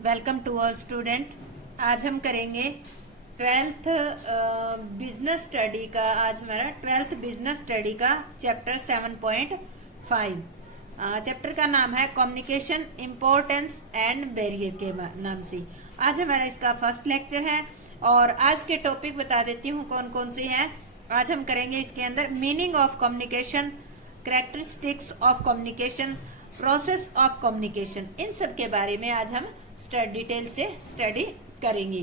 Welcome to all student. आज हम करेंगे ट्वेल्थ बिजनेस स्टडी का। आज हमारा ट्वेल्थ बिजनेस स्टडी का चैप्टर 7.5। चैप्टर का नाम है कम्युनिकेशन इम्पोर्टेंस एंड बैरियर के नाम से। आज हमारा इसका फर्स्ट लेक्चर है और आज के टॉपिक बता देती हूँ कौन कौन से हैं। आज हम करेंगे इसके अंदर meaning of communication, characteristics of communication, process of communication, इन सब के बारे में आज हम डिटेल से स्टडी करेंगे।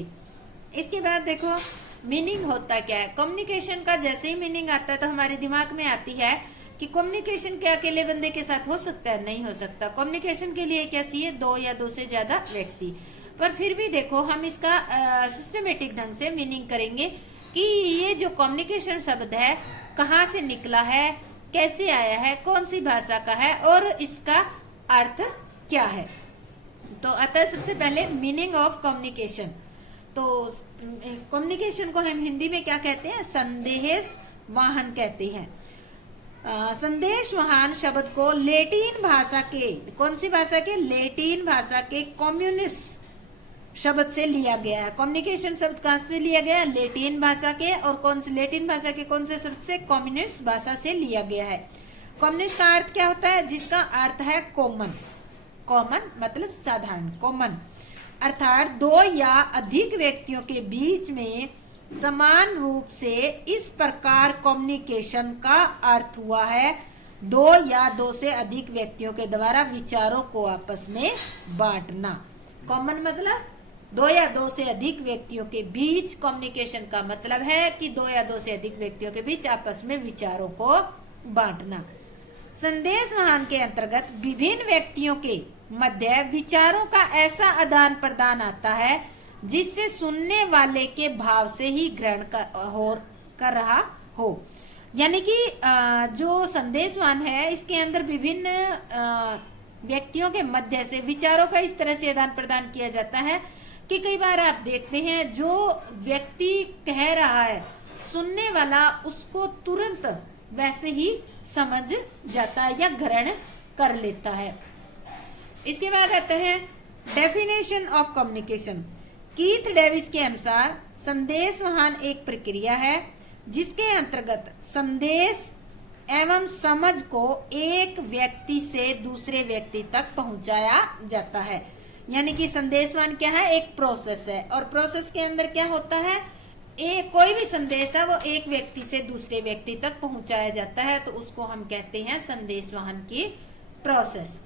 इसके बाद देखो मीनिंग होता क्या है। कम्युनिकेशन का जैसे ही मीनिंग आता है तो हमारे दिमाग में आती है कि कम्युनिकेशन क्या अकेले बंदे के साथ हो सकता है? नहीं हो सकता। कम्युनिकेशन के लिए क्या चाहिए? दो या दो से ज्यादा व्यक्ति। पर फिर भी देखो हम इसका सिस्टमेटिक ढंग से मीनिंग करेंगे कि ये जो कम्युनिकेशन शब्द है कहाँ से निकला है, कैसे आया है, कौन सी भाषा का है और इसका अर्थ क्या है। तो अतः सबसे पहले मीनिंग ऑफ कम्युनिकेशन। तो कम्युनिकेशन को हम हिंदी में क्या कहते हैं? संदेश वाहन कहते हैं। संदेश वाहन शब्द को लैटिन भाषा के, कौन सी भाषा के? लैटिन भाषा के कम्युनिस शब्द से लिया गया है। कम्युनिकेशन शब्द कहाँ से लिया गया है? लैटिन भाषा के। और कौन से लैटिन भाषा के कौन से शब्द से? कम्युनिस्ट भाषा से लिया गया है। कम्युनिस्ट का अर्थ क्या होता है? जिसका अर्थ है कॉमन। कॉमन मतलब साधारण, कॉमन अर्थात दो या अधिक व्यक्तियों के बीच में समान रूप से इस प्रकार कम्युनिकेशन का अर्थ हुआ है दो या दो से अधिक व्यक्तियों के द्वारा विचारों को आपस में बांटना। कॉमन मतलब दो या दो से अधिक व्यक्तियों के बीच। कम्युनिकेशन का मतलब है कि दो या दो से अधिक व्यक्तियों के बीच आपस में विचारों को बांटना। संदेश वाहन के अंतर्गत विभिन्न व्यक्तियों के मध्य विचारों का ऐसा आदान प्रदान आता है जिससे सुनने वाले के भाव से ही ग्रहण कर रहा हो। यानी कि जो संदेशवान है इसके अंदर विभिन्न व्यक्तियों के मध्य से विचारों का इस तरह से आदान प्रदान किया जाता है कि कई बार आप देखते हैं जो व्यक्ति कह रहा है सुनने वाला उसको तुरंत वैसे ही समझ जाता है या ग्रहण कर लेता है। इसके बाद आते हैं definition of communication. Keith Davis के अनुसार संदेश वाहन एक प्रक्रिया है जिसके अंतर्गत संदेश एवं समझ को एक व्यक्ति से दूसरे व्यक्ति तक पहुंचाया जाता है। यानी कि संदेशवाहन क्या है? एक प्रोसेस है और प्रोसेस के अंदर क्या होता है? कोई भी संदेश है वो एक व्यक्ति से दूसरे व्यक्ति तक पहुंचाया जाता है तो उसको हम कहते हैं संदेशवाहन की प्रोसेस।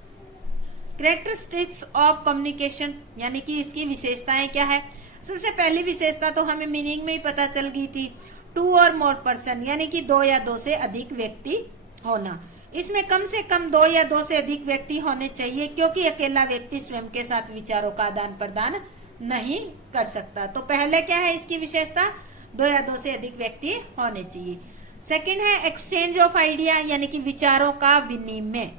कैरेक्टरिस्टिक्स ऑफ कम्युनिकेशन यानी कि इसकी विशेषताएं क्या है? सबसे पहली विशेषता तो हमें मीनिंग में ही पता चल गई थी, टू और मोर पर्सन, यानी कि दो या दो से अधिक व्यक्ति होना। इसमें कम से कम दो या दो से अधिक व्यक्ति होने चाहिए क्योंकि अकेला व्यक्ति स्वयं के साथ विचारों का आदान प्रदान नहीं कर सकता। तो पहले क्या है इसकी विशेषता? दो या दो से अधिक व्यक्ति होने चाहिए। सेकंड है एक्सचेंज ऑफ आइडिया यानी कि विचारों का विनिमय।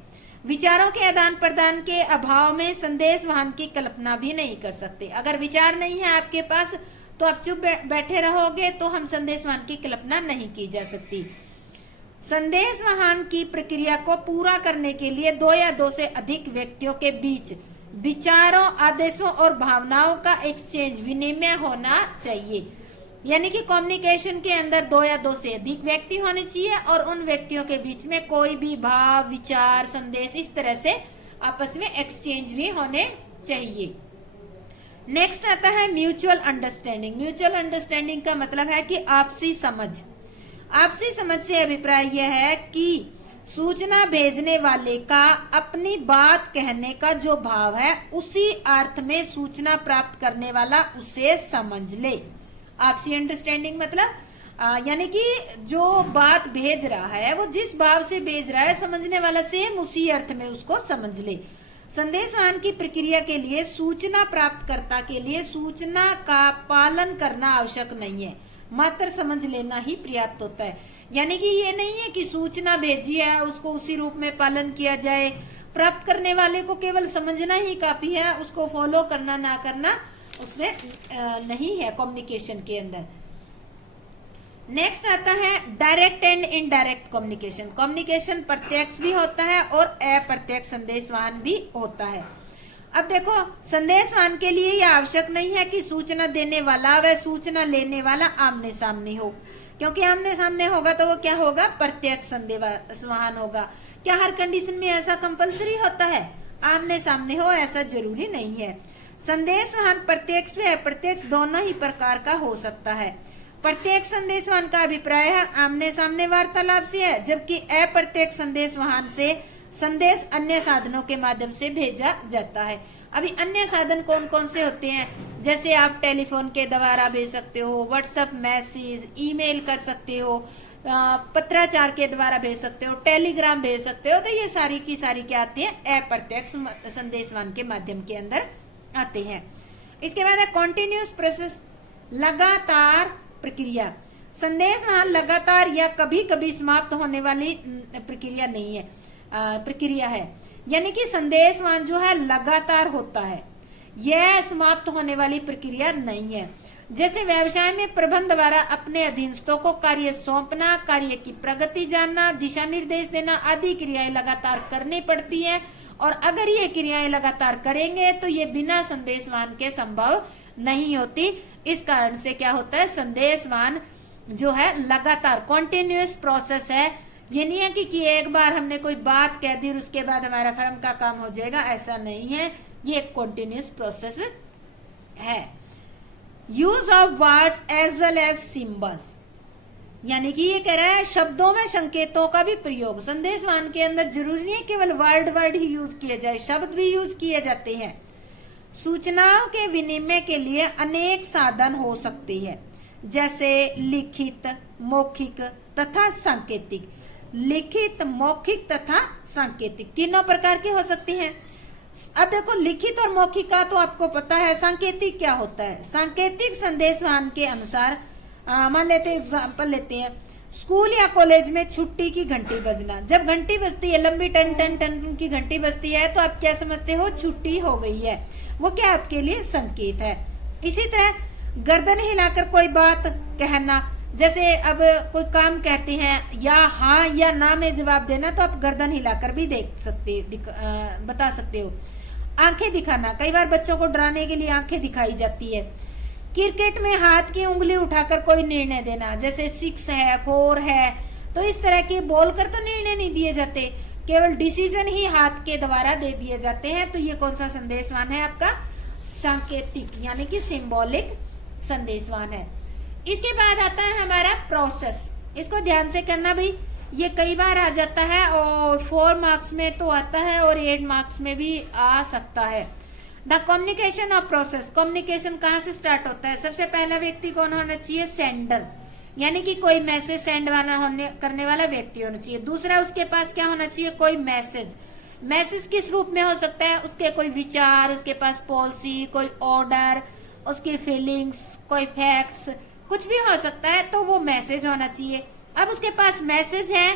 विचारों के आदान प्रदान के अभाव में संदेश वाहन की कल्पना भी नहीं कर सकते। अगर विचार नहीं है आपके पास तो आप चुप बैठे रहोगे तो हम संदेश वाहन की कल्पना नहीं की जा सकती। संदेश वाहन की प्रक्रिया को पूरा करने के लिए दो या दो से अधिक व्यक्तियों के बीच विचारों, आदेशों और भावनाओं का एक्सचेंज, विनिमय होना चाहिए। यानी कि कम्युनिकेशन के अंदर दो या दो से अधिक व्यक्ति होने चाहिए और उन व्यक्तियों के बीच में कोई भी भाव, विचार, संदेश इस तरह से आपस में एक्सचेंज भी होने चाहिए। नेक्स्ट आता है म्यूचुअल अंडरस्टैंडिंग। म्यूचुअल अंडरस्टैंडिंग का मतलब है कि आपसी समझ। आपसी समझ से अभिप्राय यह है कि सूचना भेजने वाले का अपनी बात कहने का जो भाव है उसी अर्थ में सूचना प्राप्त करने वाला उसे समझ ले। आपसी अंडरस्टैंडिंग मतलब यानी कि जो बात भेज रहा है वो जिस भाव से भेज रहा है समझने वाला सेम उसी अर्थ में उसको समझ ले। संदेशवाहन की प्रक्रिया के लिए सूचना प्राप्तकर्ता के लिए सूचना का पालन करना आवश्यक नहीं है, मात्र समझ लेना ही पर्याप्त होता है। यानी कि ये नहीं है कि सूचना भेजी है उसको उसी रूप में पालन किया जाए। प्राप्त करने वाले को केवल समझना ही काफी है, उसको फॉलो करना ना करना उसमें नहीं है कम्युनिकेशन के अंदर। नेक्स्ट आता है direct and indirect communication. Communication प्रत्यक्ष भी होता है और अप्रत्यक्ष संदेशवाहन भी होता है। अब देखो, संदेशवाहन के लिए यह आवश्यक नहीं है कि सूचना देने वाला व सूचना लेने वाला आमने सामने हो, क्योंकि आमने सामने होगा तो वो क्या होगा, प्रत्यक्ष संदेशवाहन होगा। क्या हर कंडीशन में ऐसा कंपलसरी होता है? आमने सामने हो ऐसा जरूरी नहीं है। संदेशवाहन प्रत्यक्ष व अप्रत्यक्ष दोनों ही प्रकार का हो सकता है। प्रत्यक्ष संदेशवाहन का अभिप्राय है आमने सामने वार्तालाप से है, जबकि अप्रत्यक्ष संदेशवाहन से संदेश अन्य साधनों के माध्यम से भेजा जाता है। अभी अन्य साधन कौन कौन से होते हैं? जैसे आप टेलीफोन के द्वारा भेज सकते हो, व्हाट्सएप मैसेज, ईमेल कर सकते हो, पत्राचार के द्वारा भेज सकते हो, टेलीग्राम भेज सकते हो। तो ये सारी की सारी क्या आती है? अप्रत्यक्ष संदेशवाहन के माध्यम के अंदर आते हैं। इसके बाद है कॉन्टिन्यूस प्रोसेस, लगातार प्रक्रिया। संदेशवाहन लगातार या कभी कभी समाप्त होने वाली प्रक्रिया नहीं है, प्रक्रिया है। यानी कि संदेशवाहन जो है लगातार होता है, यह समाप्त होने वाली प्रक्रिया नहीं है। जैसे व्यवसाय में प्रबंध द्वारा अपने अधीनस्थों को कार्य सौंपना, कार्य की प्रगति जानना, दिशा निर्देश देना आदि क्रियाएं लगातार करनी पड़ती हैं, और अगर ये क्रियाएं लगातार करेंगे तो ये बिना संदेशवाहन के संभव नहीं होती। इस कारण से क्या होता है, संदेशवाहन जो है लगातार कॉन्टिन्यूअस प्रोसेस है। ये नहीं है कि एक बार हमने कोई बात कह दी और उसके बाद हमारा फर्म का काम हो जाएगा, ऐसा नहीं है। ये एक कॉन्टिन्यूअस प्रोसेस है। Use of words as well as symbols, यानी कि ये कह रहा है शब्दों में संकेतों का भी प्रयोग। संदेशवाहन के अंदर जरूरी नहीं है केवल वर्ड ही यूज किए जाए, शब्द भी यूज किए जाते हैं। सूचनाओं के विनिमय के लिए अनेक साधन हो सकते हैं, जैसे लिखित, मौखिक तथा सांकेतिक। लिखित, मौखिक तथा सांकेतिक तीनों प्रकार के हो सकते हैं। अब देखो, लिखित और मौखिक का तो आपको पता है। सांकेतिक क्या होता है? सांकेतिक संदेशवाहन के अनुसार मान लेते हैं, एग्जाम्पल लेते हैं, स्कूल या कॉलेज में छुट्टी की घंटी बजना। जब घंटी बजती है, लंबी टन टन टन की घंटी बजती है, तो आप क्या समझते हो? छुट्टी हो गई है। वो क्या आपके लिए संकेत है। इसी तरह गर्दन हिलाकर कोई बात कहना, जैसे अब कोई काम कहते हैं या हाँ या ना में जवाब देना, तो आप गर्दन हिलाकर भी बता सकते हो। आंखें दिखाना, कई बार बच्चों को डराने के लिए आंखें दिखाई जाती है। क्रिकेट में हाथ की उंगली उठाकर कोई निर्णय देना, जैसे 6 है 4 है, तो इस तरह के बोलकर तो निर्णय नहीं दिए जाते, केवल डिसीजन ही हाथ के द्वारा दे दिए जाते हैं। तो ये कौन सा संदेशवान है? आपका सांकेतिक, यानी कि सिंबॉलिक संदेशवान है। इसके बाद आता है हमारा प्रोसेस। इसको ध्यान से करना भाई, ये कई बार आ जाता है और 4 मार्क्स में तो आता है और 8 मार्क्स में भी आ सकता है। The communication of process, communication कहाँ से स्टार्ट होता है? सबसे पहला व्यक्ति कौन होना चाहिए? सेंडर, यानी कि कोई मैसेज सेंड करने वाला व्यक्ति होना चाहिए। दूसरा, उसके पास क्या होना चाहिए? कोई मैसेज किस रूप में हो सकता है? उसके कोई विचार, उसके पास पॉलिसी, कोई ऑर्डर, उसकी फीलिंग्स, कोई फैक्ट्स, कुछ भी हो सकता है, तो वो मैसेज होना चाहिए। अब उसके पास मैसेज है,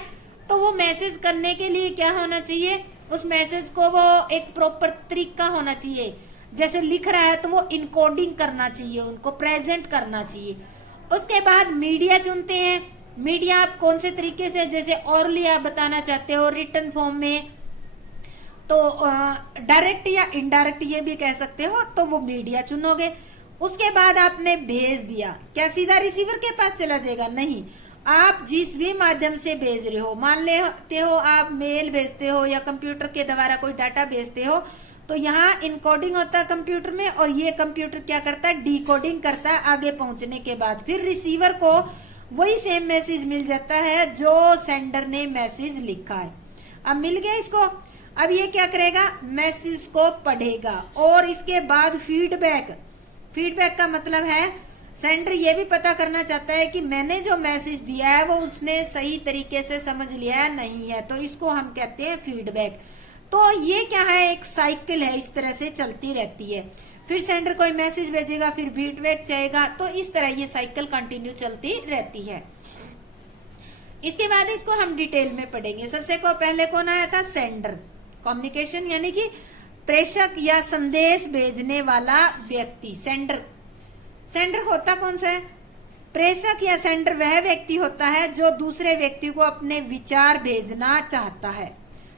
तो वो मैसेज करने के लिए क्या होना चाहिए? उस मैसेज को वो एक प्रॉपर तरीका होना चाहिए। जैसे लिख रहा है तो वो इनकोडिंग करना चाहिए, उनको प्रेजेंट करना चाहिए। उसके बाद मीडिया चुनते हैं। मीडिया आप कौन से तरीके से, जैसे ऑरली आप बताना चाहते हो, रिटन फॉर्म में, तो डायरेक्ट या इनडायरेक्ट ये भी कह सकते हो, तो वो मीडिया चुनोगे। उसके बाद आपने भेज दिया, क्या सीधा रिसीवर के पास चला जाएगा? नहीं, आप जिस भी माध्यम से भेज रहे हो, मान लेते हो आप मेल भेजते हो या कंप्यूटर के द्वारा कोई डाटा भेजते हो, तो यहाँ इनकोडिंग होता है कंप्यूटर में, और ये कंप्यूटर क्या करता है? डिकोडिंग करता है। आगे पहुंचने के बाद फिर रिसीवर को वही सेम मैसेज मिल जाता है जो सेंडर ने मैसेज लिखा है। अब मिल गया इसको। अब ये क्या करेगा? मैसेज को पढ़ेगा, और इसके बाद फीडबैक का मतलब है सेंडर ये भी पता करना चाहता है कि मैंने जो मैसेज दिया है वो उसने सही तरीके से समझ लिया है नहीं है, तो इसको हम कहते हैं फीडबैक। तो ये क्या है? एक साइकिल है, इस तरह से चलती रहती है। फिर सेंडर कोई मैसेज भेजेगा, फिर फीडबैक चाहेगा, तो इस तरह ये साइकिल कंटिन्यू चलती रहती है। इसके बाद इसको हम डिटेल में पढ़ेंगे। सबसे पहले कौन आया था? सेंडर। कम्युनिकेशन यानी कि प्रेषक या संदेश भेजने वाला व्यक्ति, सेंडर होता कौन सा है? प्रेषक या सेंडर वह व्यक्ति होता है जो दूसरे व्यक्ति को अपने विचार भेजना चाहता है।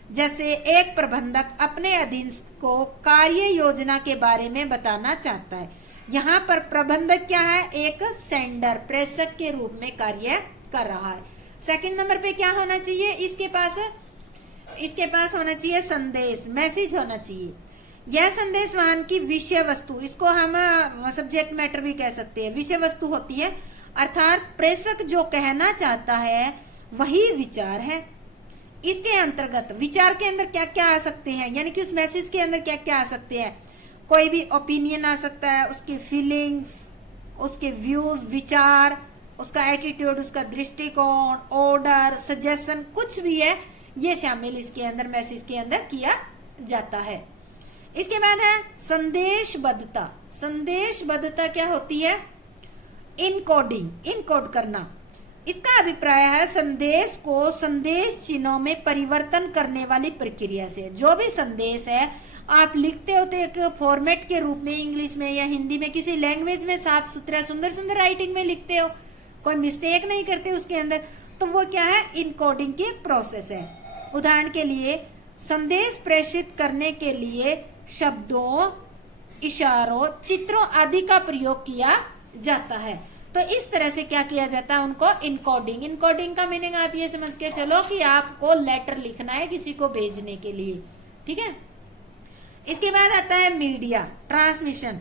जैसे एक प्रबंधक अपने अधीनस्थ को कार्य योजना के बारे में बताना चाहता है। यहाँ पर प्रबंधक क्या है, एक सेंडर, प्रेषक के रूप में कार्य कर रहा है। सेकंड नंबर पे क्या होना चाहिए, इसके पास होना चाहिए संदेश, मैसेज होना चाहिए। यह संदेश वाहन की विषय वस्तु, इसको हम सब्जेक्ट मैटर भी कह सकते हैं, विषय वस्तु होती है, अर्थात प्रेषक जो कहना चाहता है वही विचार है। इसके अंतर्गत विचार के अंदर क्या क्या आ सकते हैं, यानी कि उस मैसेज के अंदर क्या क्या आ सकते हैं, कोई भी ओपिनियन आ सकता है, उसकी फीलिंग्स, उसके व्यूज, विचार, उसका एटीट्यूड, उसका दृष्टिकोण, ऑर्डर, सजेशन, कुछ भी है, ये शामिल इसके अंदर, मैसेज के अंदर किया जाता है। इसके बाद है संदेशबद्धता। संदेशबद्धता क्या होती है, इनकोडिंग, इनकोड करना। इसका अभिप्राय है संदेश को संदेश चिन्हों में परिवर्तन करने वाली प्रक्रिया से। जो भी संदेश है आप लिखते हो तो एक फॉर्मेट के रूप में, इंग्लिश में या हिंदी में, किसी लैंग्वेज में साफ सुथरा सुंदर सुंदर राइटिंग में लिखते हो, कोई मिस्टेक नहीं करते उसके अंदर, तो वो क्या है, इनकोडिंग की एक प्रोसेस है। उदाहरण के लिए संदेश प्रेषित करने के लिए शब्दों, इशारों, चित्रों आदि का प्रयोग किया जाता है। तो इस तरह से क्या किया जाता है, उनको इनकोडिंग। इनकोडिंग का मीनिंग आप ये समझ के चलो कि आपको लेटर लिखना है किसी को भेजने के लिए, ठीक है। इसके बाद आता है मीडिया, ट्रांसमिशन,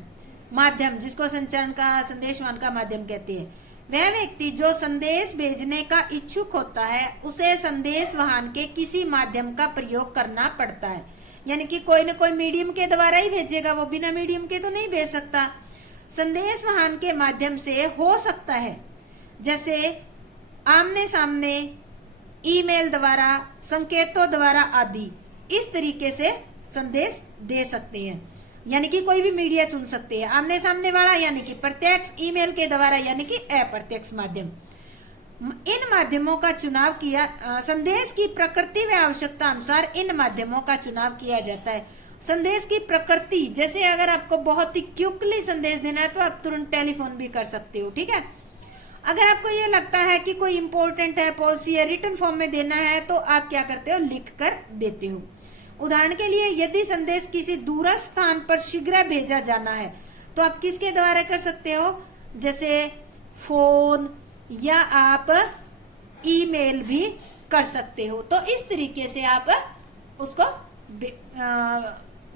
माध्यम, जिसको संचारण का, संदेशवाहन का माध्यम कहते हैं। वह व्यक्ति जो संदेश भेजने का इच्छुक होता है उसे संदेश वाहन के किसी माध्यम का प्रयोग करना पड़ता है, यानी कि कोई न कोई मीडियम के द्वारा ही भेजेगा, वो बिना मीडियम के तो नहीं भेज सकता। संदेश वाहन के माध्यम से हो सकता है, जैसे आमने सामने, ईमेल द्वारा, संकेतों द्वारा आदि, इस तरीके से संदेश दे सकते हैं। यानी कि कोई भी मीडिया चुन सकते हैं, आमने सामने वाला यानी कि प्रत्यक्ष, ईमेल के द्वारा यानी कि अप्रत्यक्ष माध्यम। इन माध्यमों का चुनाव किया, संदेश की प्रकृति व आवश्यकता अनुसार इन माध्यमों का चुनाव किया जाता है। संदेश की प्रकृति, जैसे अगर आपको बहुत ही क्विकली संदेश देना है तो आप तुरंत टेलीफोन भी कर सकते हो, ठीक है। अगर आपको ये लगता है कि कोई इंपॉर्टेंट है, पॉलिसी है, रिटन फॉर्म में देना है, तो आप क्या करते हो, लिख कर देते हो। उदाहरण के लिए यदि संदेश किसी दूरस्थ स्थान पर शीघ्र भेजा जाना है तो आप किसके द्वारा कर सकते हो, जैसे फोन, या आप ईमेल भी कर सकते हो। तो इस तरीके से आप उसको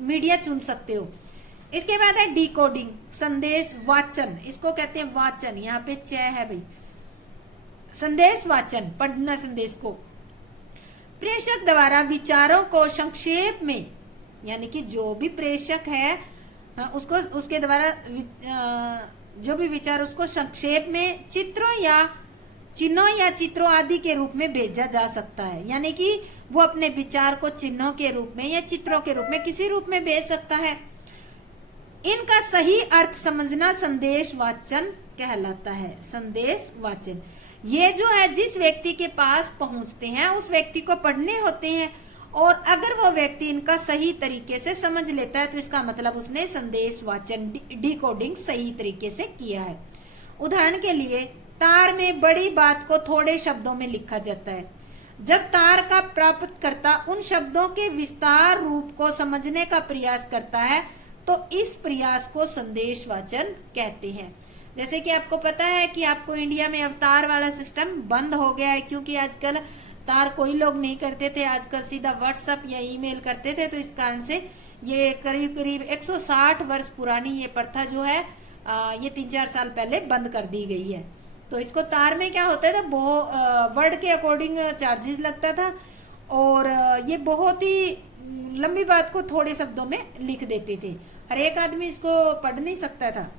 मीडिया चुन सकते हो। इसके बाद है डिकोडिंग, संदेश वाचन, इसको कहते हैं वाचन, यहाँ पे च है भाई, संदेश वाचन, पढ़ना संदेश को। प्रेषक द्वारा विचारों को संक्षेप में, यानी कि जो भी प्रेषक है उसको, उसके द्वारा जो भी विचार, उसको संक्षेप में चित्रों या चिन्हों या चित्रों आदि के रूप में भेजा जा सकता है। यानी कि वो अपने विचार को चिन्हों के रूप में या चित्रों के रूप में किसी रूप में भेज सकता है। इनका सही अर्थ समझना संदेश वाचन कहलाता है। संदेश वाचन ये जो है जिस व्यक्ति के पास पहुंचते हैं उस व्यक्ति को पढ़ने होते हैं, और अगर वो व्यक्ति इनका सही तरीके से समझ लेता है तो इसका मतलब उसने संदेश वाचन, डिकोडिंग सही तरीके से किया है। उदाहरण के लिए तार में बड़ी बात को थोड़े शब्दों में लिखा जाता है। जब तार का प्राप्तकर्ता उन शब्दों के विस्तार रूप को समझने का प्रयास करता है तो इस प्रयास को संदेश वाचन कहते हैं। जैसे कि आपको पता है कि आपको इंडिया में अब तार वाला सिस्टम बंद हो गया है, क्योंकि आजकल तार कोई लोग नहीं करते थे, आजकल सीधा व्हाट्सएप या ईमेल करते थे। तो इस कारण से ये करीब करीब 160 वर्ष पुरानी ये प्रथा जो है ये 3-4 साल पहले बंद कर दी गई है। तो इसको तार में क्या होता था, वर्ड के अकॉर्डिंग चार्जेस लगता था, और ये बहुत ही लंबी बात को थोड़े शब्दों में लिख देते थे, हर एक आदमी इसको पढ़ नहीं सकता था।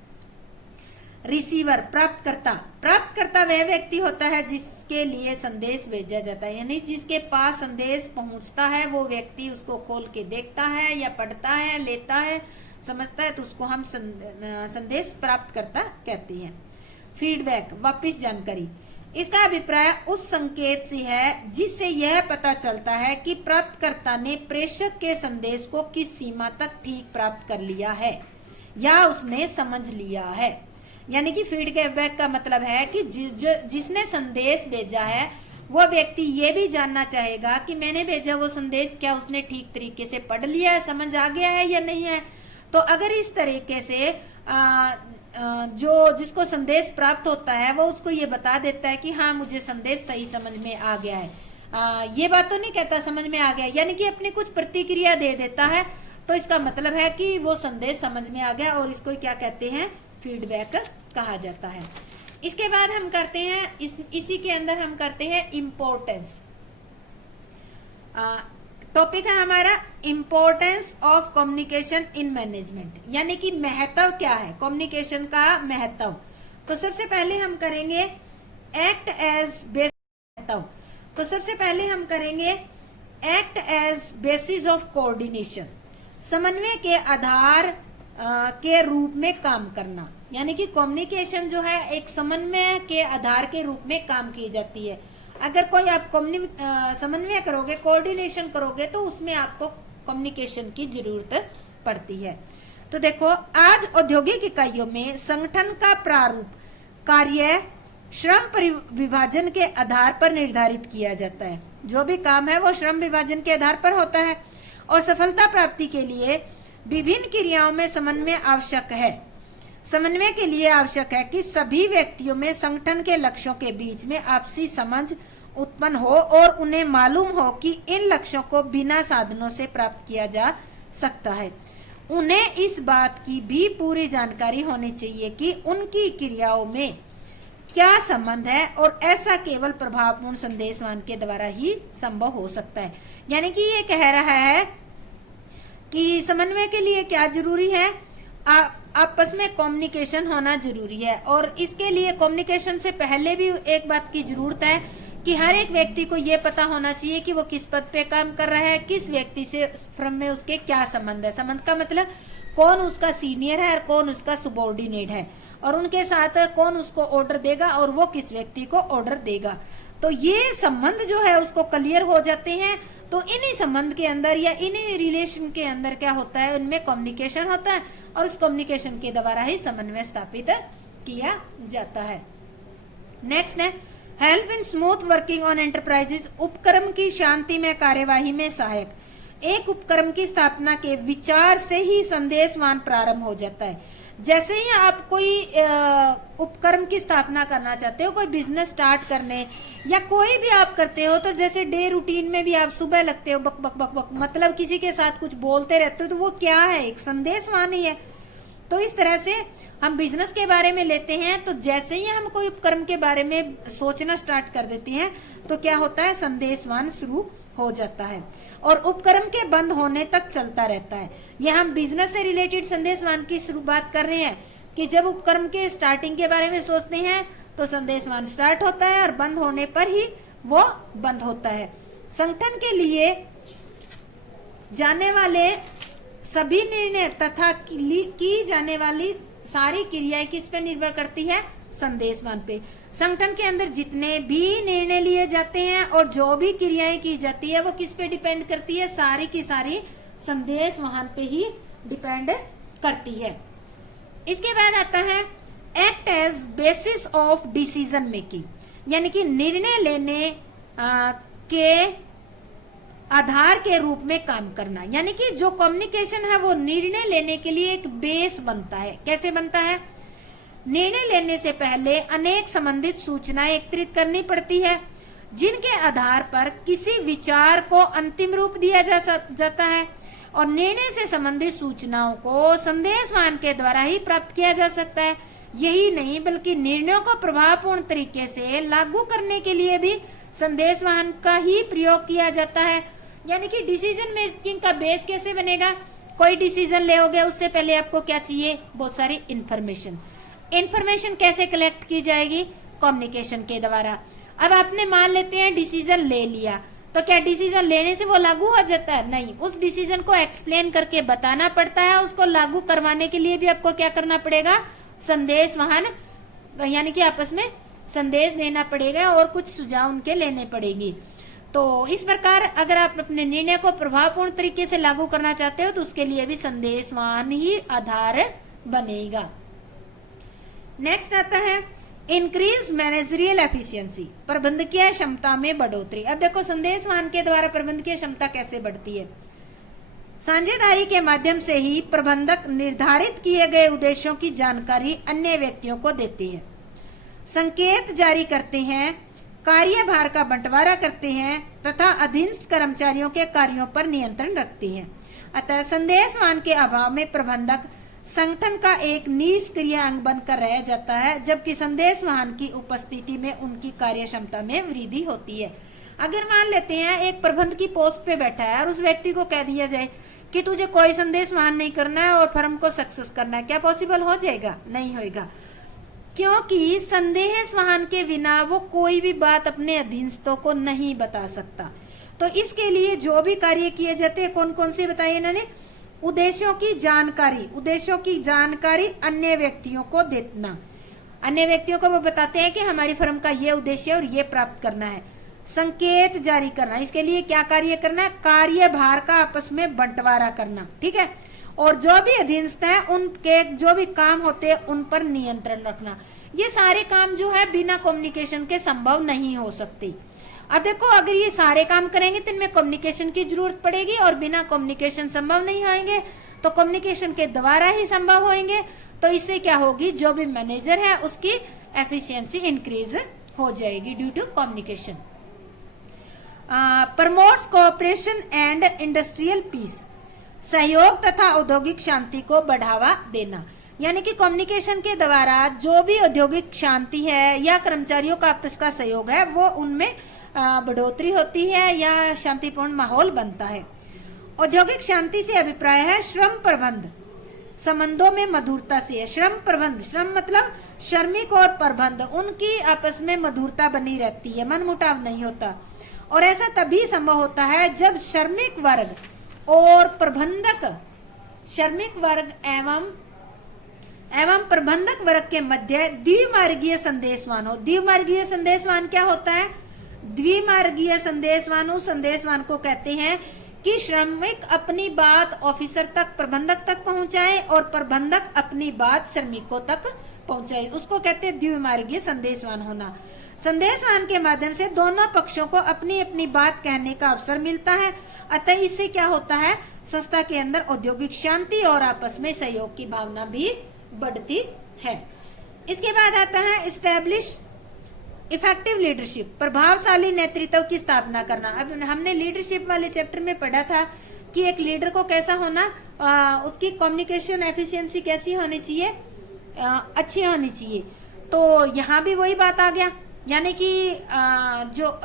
रिसीवर, प्राप्तकर्ता, प्राप्तकर्ता वह व्यक्ति होता है जिसके लिए संदेश भेजा जाता है, यानी जिसके पास संदेश पहुंचता है वो व्यक्ति उसको खोल के देखता है या पढ़ता है, लेता है, समझता है, तो उसको हम संदेश प्राप्तकर्ता कहते हैं। फीडबैक, वापस जानकारी, इसका अभिप्राय उस संकेत से है जिससे यह पता चलता है कि प्राप्तकर्ता ने प्रेषक के संदेश को किस सीमा तक ठीक प्राप्त कर लिया है या उसने समझ लिया है। यानी कि फीडबैक का मतलब है कि जिसने संदेश भेजा है वो व्यक्ति ये भी जानना चाहेगा कि मैंने भेजा वो संदेश क्या उसने ठीक तरीके से पढ़ लिया है, समझ आ गया है या नहीं है। तो अगर इस तरीके से जो जिसको संदेश प्राप्त होता है वो उसको ये बता देता है कि हाँ मुझे संदेश सही समझ में आ गया है, ये बात तो नहीं कहता समझ में आ गया, यानी कि अपनी कुछ प्रतिक्रिया दे देता है, तो इसका मतलब है कि वो संदेश समझ में आ गया और इसको क्या कहते हैं, फीडबैक कहा जाता है। इसके बाद हम करते हैं इसी के अंदर हम करते हैं इम्पोर्टेंस। टॉपिक है हमारा importance of communication in management, यानी कि महत्व क्या है कम्युनिकेशन का महत्व। तो सबसे पहले हम करेंगे एक्ट एज महत्व। तो सबसे पहले हम करेंगे act as basis of coordination, समन्वय के आधार के रूप में काम करना, यानी कि कम्युनिकेशन जो है एक समन्वय के आधार के रूप में काम की जाती है। अगर कोई आप समन्वय करोगे, कोऑर्डिनेशन करोगे, तो उसमें आपको कम्युनिकेशन की जरूरत पड़ती है। तो देखो आज औद्योगिक इकाइयों में संगठन का प्रारूप कार्य श्रम विभाजन के आधार पर निर्धारित किया जाता है। जो भी काम है वो श्रम विभाजन के आधार पर होता है और सफलता प्राप्ति के लिए विभिन्न क्रियाओं में समन्वय आवश्यक है। समन्वय के लिए आवश्यक है कि सभी व्यक्तियों में संगठन के लक्ष्यों के बीच में आपसी समझ उत्पन्न हो और उन्हें मालूम हो कि इन लक्ष्यों को बिना साधनों से प्राप्त किया जा सकता है। उन्हें इस बात की भी पूरी जानकारी होनी चाहिए कि उनकी क्रियाओं में क्या संबंध है और ऐसा केवल प्रभावपूर्ण संदेशवान के द्वारा ही संभव हो सकता है। यानी कि ये कह रहा है कि समन्वय के लिए क्या जरूरी है, आपस में कम्युनिकेशन होना जरूरी है। और इसके लिए कम्युनिकेशन से पहले भी एक बात की जरूरत है कि हर एक व्यक्ति को ये पता होना चाहिए कि वो किस पद पे काम कर रहा है, किस व्यक्ति से फर्म में उसके क्या संबंध है। संबंध का मतलब कौन उसका सीनियर है और कौन उसका सुबॉर्डिनेट है, और उनके साथ कौन उसको ऑर्डर देगा और वो किस व्यक्ति को ऑर्डर देगा। तो ये संबंध जो है उसको क्लियर हो जाते हैं। तो इन्हीं संबंध के अंदर या इन्हीं रिलेशन के अंदर क्या होता है, उनमें कम्युनिकेशन होता है और उस कम्युनिकेशन के द्वारा ही समन्वय स्थापित किया जाता है। नेक्स्ट है help in smooth working on enterprises, उपक्रम की शांतिमय कार्यवाही में सहायक। एक उपक्रम की स्थापना के विचार से ही संदेशवान प्रारंभ हो जाता है। जैसे ही आप कोई उपक्रम की स्थापना करना चाहते हो, कोई बिजनेस स्टार्ट करने या कोई भी आप करते हो, तो जैसे डे रूटीन में भी आप सुबह लगते हो बक बक बक बक, मतलब किसी के साथ कुछ बोलते रहते हो, तो वो क्या है, एक संदेशवान ही है। तो इस तरह से हम बिजनेस के बारे में लेते हैं, तो जैसे ही हम कोई उपक्रम के बारे में सोचना स्टार्ट कर देते हैं तो क्या होता है, संदेशवान शुरू हो जाता है और उपक्रम के बंद होने तक चलता रहता है। यह हम बिजनेस से रिलेटेड संदेशवान की शुरुआत कर रहे हैं कि जब उपक्रम के स्टार्टिंग के बारे में सोचते हैं तो संदेशवान स्टार्ट होता है और बंद होने पर ही वो बंद होता है। संगठन के लिए जाने वाले सभी निर्णय तथा की जाने वाली सारी क्रियाएं किस पे निर्भर करती है, संदेशवान पे। संगठन के अंदर जितने भी निर्णय लिए जाते हैं और जो भी क्रियाएं की जाती है वो किस पे डिपेंड करती है, सारी की सारी संदेशवान पे ही डिपेंड करती है। इसके बाद आता है act as basis of decision making, यानी कि निर्णय लेने के आधार के रूप में काम करना। यानी कि जो कम्युनिकेशन है वो निर्णय लेने के लिए एक बेस बनता है। कैसे बनता है, निर्णय लेने से पहले अनेक संबंधित सूचनाएं एकत्रित करनी पड़ती है जिनके आधार पर किसी विचार को अंतिम रूप दिया जाता है और निर्णय से संबंधित सूचनाओं को संदेशवान के द्वारा ही प्राप्त किया जा सकता है। यही नहीं बल्कि निर्णयों को प्रभावपूर्ण तरीके से लागू करने के लिए भी संदेशवाहन का ही प्रयोग किया जाता है। यानी कि डिसीजन मेकिंग का बेस कैसे बनेगा, कोई डिसीजन लेओगे उससे पहले आपको क्या चाहिए, बहुत सारी इंफॉर्मेशन। इंफॉर्मेशन कैसे कलेक्ट की जाएगी, कम्युनिकेशन के द्वारा। अब आपने मान लेते हैं डिसीजन ले लिया, तो क्या डिसीजन लेने से वो लागू हो जाता है, नहीं, उस डिसीजन को एक्सप्लेन करके बताना पड़ता है। उसको लागू करवाने के लिए भी आपको क्या करना पड़ेगा, संदेशवाहन यानी कि आपस में संदेश देना पड़ेगा और कुछ सुझाव उनके लेने पड़ेगी। तो इस प्रकार अगर आप अपने निर्णय को प्रभावपूर्ण तरीके से लागू करना चाहते हो तो उसके लिए भी संदेशवान ही आधार बनेगा। नेक्स्ट आता है इंक्रीज मैनेजरियल एफिशिएंसी, प्रबंधकीय क्षमता में बढ़ोतरी। अब देखो संदेश वाहन के द्वारा प्रबंधकीय क्षमता कैसे बढ़ती है। साझेदारी के माध्यम से ही प्रबंधक निर्धारित किए गए उद्देश्यों की जानकारी अन्य व्यक्तियों को देते हैं, संकेत जारी करते हैं, कार्यभार का बंटवारा करते हैं तथा अधीनस्थ कर्मचारियों के कार्यों पर नियंत्रण रखते हैं। अतः संदेशवाहन के अभाव में प्रबंधक संगठन का एक निष्क्रिय अंग बनकर रह जाता है, जबकि संदेशवाहन की उपस्थिति में उनकी कार्य क्षमता में वृद्धि होती है। अगर मान लेते हैं एक प्रबंध की पोस्ट पे बैठा है और उस व्यक्ति को कह दिया जाए कि तुझे कोई संदेशवाहन नहीं करना है और फर्म को सक्सेस करना है, क्या पॉसिबल हो जाएगा? नहीं होएगा, क्योंकि संदेशवाहन के बिना वो कोई भी बात अपने अधीनस्थों को नहीं बता सकता। तो इसके लिए जो भी कार्य किए जाते हैं, कौन कौन से बताए इन्होंने? उद्देश्यों की जानकारी अन्य व्यक्तियों को देना। अन्य व्यक्तियों को वो बताते हैं कि हमारी फर्म का ये उद्देश्य है और ये प्राप्त करना है। संकेत जारी करना, इसके लिए क्या कार्य करना है? कार्यभार का आपस में बंटवारा करना, ठीक है। और जो भी अधीनस्थ है उनके जो भी काम होते हैं उन पर नियंत्रण रखना। ये सारे काम जो है बिना कम्युनिकेशन के संभव नहीं हो सकते। अब देखो अगर ये सारे काम करेंगे तो इनमें कम्युनिकेशन की जरूरत पड़ेगी और बिना कम्युनिकेशन संभव नहीं होंगे, तो कम्युनिकेशन के द्वारा ही संभव होंगे। तो इससे क्या होगी? जो भी मैनेजर है उसकी एफिशिएंसी इंक्रीज हो जाएगी due to communication. Promotes cooperation and industrial peace, सहयोग तथा औद्योगिक शांति को बढ़ावा देना। यानी कि कम्युनिकेशन के द्वारा जो भी औद्योगिक शांति है या कर्मचारियों का आपस का सहयोग है वो उनमें बढ़ोतरी होती है या शांतिपूर्ण माहौल बनता है। औद्योगिक शांति से अभिप्राय है श्रम प्रबंध संबंधों में मधुरता से है। श्रम प्रबंध, श्रम मतलब श्रमिक और प्रबंध, उनकी आपस में मधुरता बनी रहती है, मनमुटाव नहीं होता। और ऐसा तभी संभव होता है जब श्रमिक वर्ग और प्रबंधक, श्रमिक वर्ग एवं प्रबंधक वर्ग के मध्य द्विमार्गीय संदेशवान हो। द्विमार्गीय संदेशवान क्या होता है? द्विमार्गीय संदेशवान उस संदेशवान को कहते हैं कि श्रमिक अपनी बात ऑफिसर तक, प्रबंधक तक पहुंचाए और प्रबंधक अपनी बात श्रमिकों तक पहुंचाए, उसको कहते हैं द्विमार्गीय संदेशवान होना। संदेशवान के माध्यम से दोनों पक्षों को अपनी अपनी बात कहने का अवसर मिलता है। अतः इससे क्या होता है? संस्था के अंदर औद्योगिक शांति और आपस में सहयोग की भावना भी बढ़ती है। इसके बाद आता है एस्टैब्लिश इफेक्टिव लीडरशिप, प्रभावशाली नेतृत्व की स्थापना करना। अब हमने लीडरशिप वाले चैप्टर में पढ़ा था कि एक लीडर को कैसा होना, उसकी कम्युनिकेशन एफिशिएंसी कैसी होनी चाहिए? अच्छी होनी चाहिए। तो यहाँ भी वही बात आ गया, यानी कि जो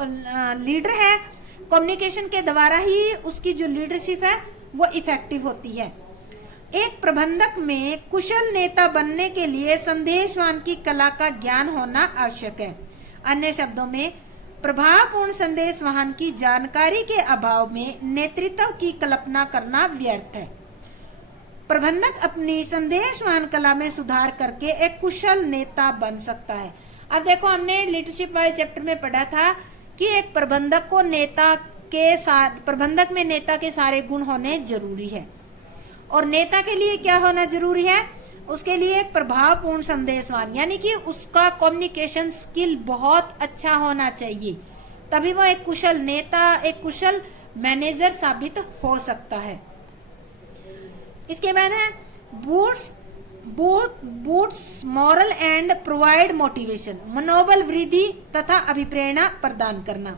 लीडर है कम्युनिकेशन के द्वारा ही उसकी जो लीडरशिप है वो इफेक्टिव होती है। एक प्रबंधक में कुशल नेता बनने के लिए संदेशवाहन की कला का ज्ञान होना आवश्यक है। अन्य शब्दों में प्रभावपूर्ण संदेशवाहन की जानकारी के अभाव में नेतृत्व की कल्पना करना व्यर्थ है। प्रबंधक अपनी संदेशवाहन कला में सुधार करके एक कुशल नेता बन सकता है। अब देखो हमने लीडरशिप वाले चैप्टर में पढ़ा था कि एक प्रबंधक को प्रबंधक में नेता के सारे गुण होने जरूरी है। और नेता के लिए क्या होना जरूरी है? उसके लिए एक प्रभावपूर्ण संदेशवान, यानी कि उसका कम्युनिकेशन स्किल बहुत अच्छा होना चाहिए, तभी वो एक कुशल नेता, एक कुशल मैनेजर साबित हो सकता है। इसके बाद है boots moral and provide motivation, मनोबल वृद्धि तथा अभिप्रेरणा प्रदान करना।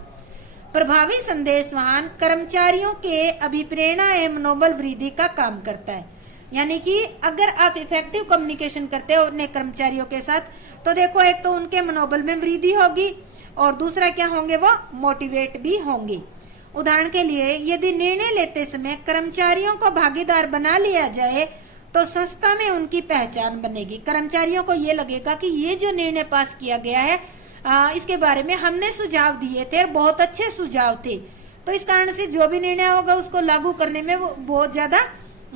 प्रभावी संदेशवाहन कर्मचारियों के अभिप्रेरणा एवं मनोबल वृद्धि का काम करता है। यानी कि अगर आप इफेक्टिव कम्युनिकेशन करते हो अपने कर्मचारियों के साथ, तो देखो एक तो उनके मनोबल में वृद्धि होगी और दूसरा क्या होंगे? वो मोटिवेट भी होंगे। उदाहरण के लिए यदि निर्णय लेते समय कर्मचारियों को भागीदार बना लिया जाए तो संस्था में उनकी पहचान बनेगी। कर्मचारियों को ये लगेगा कि ये जो निर्णय पास किया गया है इसके बारे में हमने सुझाव दिए थे और बहुत अच्छे सुझाव थे, तो इस कारण से जो भी निर्णय होगा उसको लागू करने में वो बहुत ज्यादा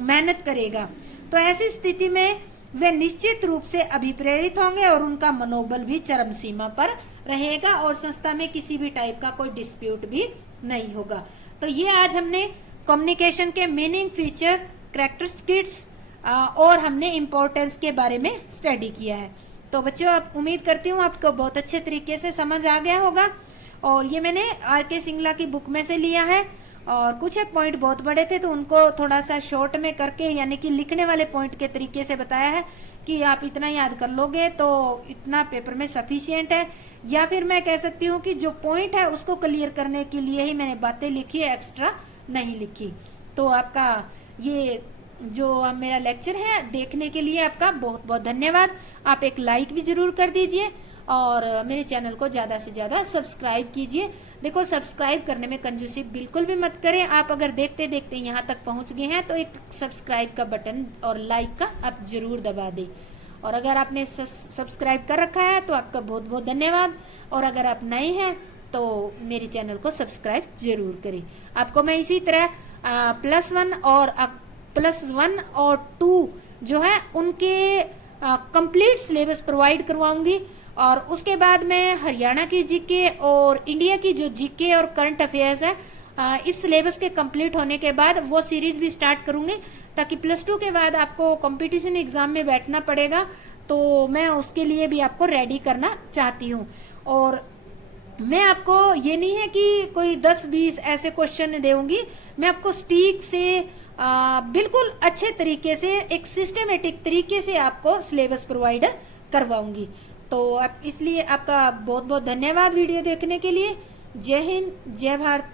मेहनत करेगा। तो ऐसी स्थिति में वे निश्चित रूप से अभिप्रेरित होंगे और उनका मनोबल भी चरम सीमा पर रहेगा और संस्था में किसी भी टाइप का कोई डिस्प्यूट भी नहीं होगा। तो ये आज हमने कम्युनिकेशन के मीनिंग, फीचर, कैरेक्टरिस्टिक्स और हमने इम्पोर्टेंस के बारे में स्टडी किया है। तो बच्चों, आप उम्मीद करती हूँ आपको बहुत अच्छे तरीके से समझ आ गया होगा। और ये मैंने आर.के. सिंगला की बुक में से लिया है, और कुछ एक पॉइंट बहुत बड़े थे तो उनको थोड़ा सा शॉर्ट में करके, यानी कि लिखने वाले पॉइंट के तरीके से बताया है कि आप इतना याद कर लोगे तो इतना पेपर में सफिशिएंट है। या फिर मैं कह सकती हूँ कि जो पॉइंट है उसको क्लियर करने के लिए ही मैंने बातें लिखी है, एक्स्ट्रा नहीं लिखी। तो आपका ये जो मेरा लेक्चर है देखने के लिए आपका बहुत बहुत धन्यवाद। आप एक लाइक भी जरूर कर दीजिए और मेरे चैनल को ज़्यादा से ज़्यादा सब्सक्राइब कीजिए। देखो, सब्सक्राइब करने में कंजूसी बिल्कुल भी मत करें। आप अगर देखते देखते यहाँ तक पहुँच गए हैं तो एक सब्सक्राइब का बटन और लाइक का आप जरूर दबा दें। और अगर आपने सब्सक्राइब कर रखा है तो आपका बहुत बहुत धन्यवाद। और अगर आप नए हैं तो मेरे चैनल को सब्सक्राइब जरूर करें। आपको मैं इसी तरह +1 और 2 जो है उनके कंप्लीट सिलेबस प्रोवाइड करवाऊंगी। और उसके बाद मैं हरियाणा की जीके और इंडिया की जो जीके और करंट अफेयर्स है, इस सिलेबस के कंप्लीट होने के बाद वो सीरीज भी स्टार्ट करूंगी, ताकि +2 के बाद आपको कंपटीशन एग्जाम में बैठना पड़ेगा, तो मैं उसके लिए भी आपको रेडी करना चाहती हूँ। और मैं आपको ये नहीं है कि कोई 10-20 ऐसे क्वेश्चन दूंगी, मैं आपको स्टीक से बिल्कुल अच्छे तरीके से एक सिस्टमेटिक तरीके से आपको सिलेबस प्रोवाइड करवाऊंगी। तो इसलिए आपका बहुत बहुत धन्यवाद वीडियो देखने के लिए। जय हिंद, जय भारत।